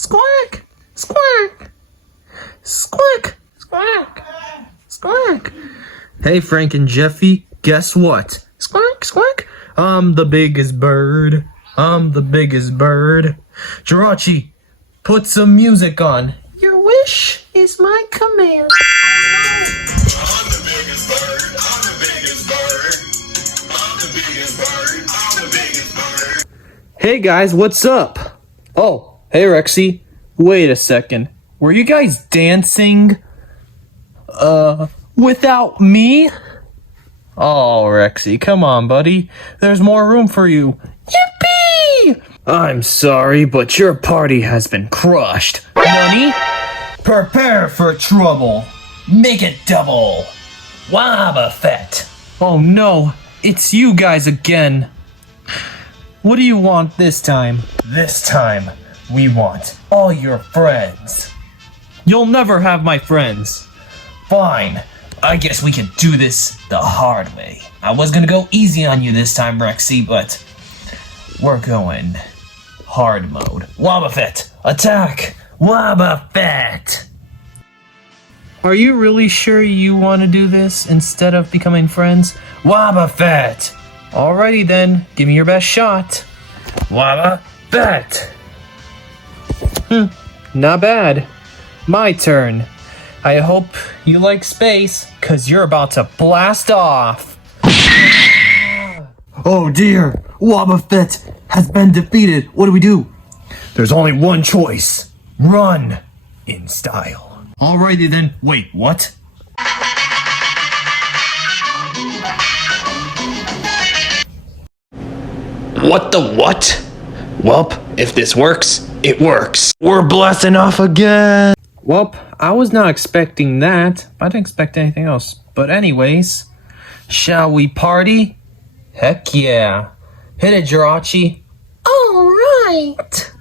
Squawk! Squawk! Squawk! Squawk! Squawk! Hey, Frank and Jeffy, guess what? Squawk! Squawk! I'm the biggest bird. I'm the biggest bird. Jirachi, put some music on. Your wish is my command. I'm the biggest bird. I'm the biggest bird. I'm the biggest bird. I'm the biggest bird. Hey guys, what's up? Oh, hey Rexsee. Wait a second. Were you guys dancing? Without me? Oh, Rexsee, come on, buddy. There's more room for you. Yippee! I'm sorry, but your party has been crushed. Nani? Prepare for trouble. Make it double. Wabba Fett. Oh no, it's you guys again. What do you want this time? This time, we want all your friends. You'll never have my friends. Fine. I guess we could do this the hard way. I was gonna go easy on you this time, Rexsee, but we're going hard mode. Wobbuffet, attack! Wobbuffet! Are you really sure you want to do this instead of becoming friends? Wobbuffet! Alrighty then, give me your best shot. Wobbuffet! Not bad. My turn. I hope you like space, cause you're about to blast off. Oh dear, Wobbuffet has been defeated. What do we do? There's only one choice. Run in style. Alrighty then. Wait, what? What the what? Welp, if this works, it works. We're blasting off again. Well, I was not expecting that. I didn't expect anything else. But anyways, shall we party? Heck yeah. Hit it, Jirachi. All right.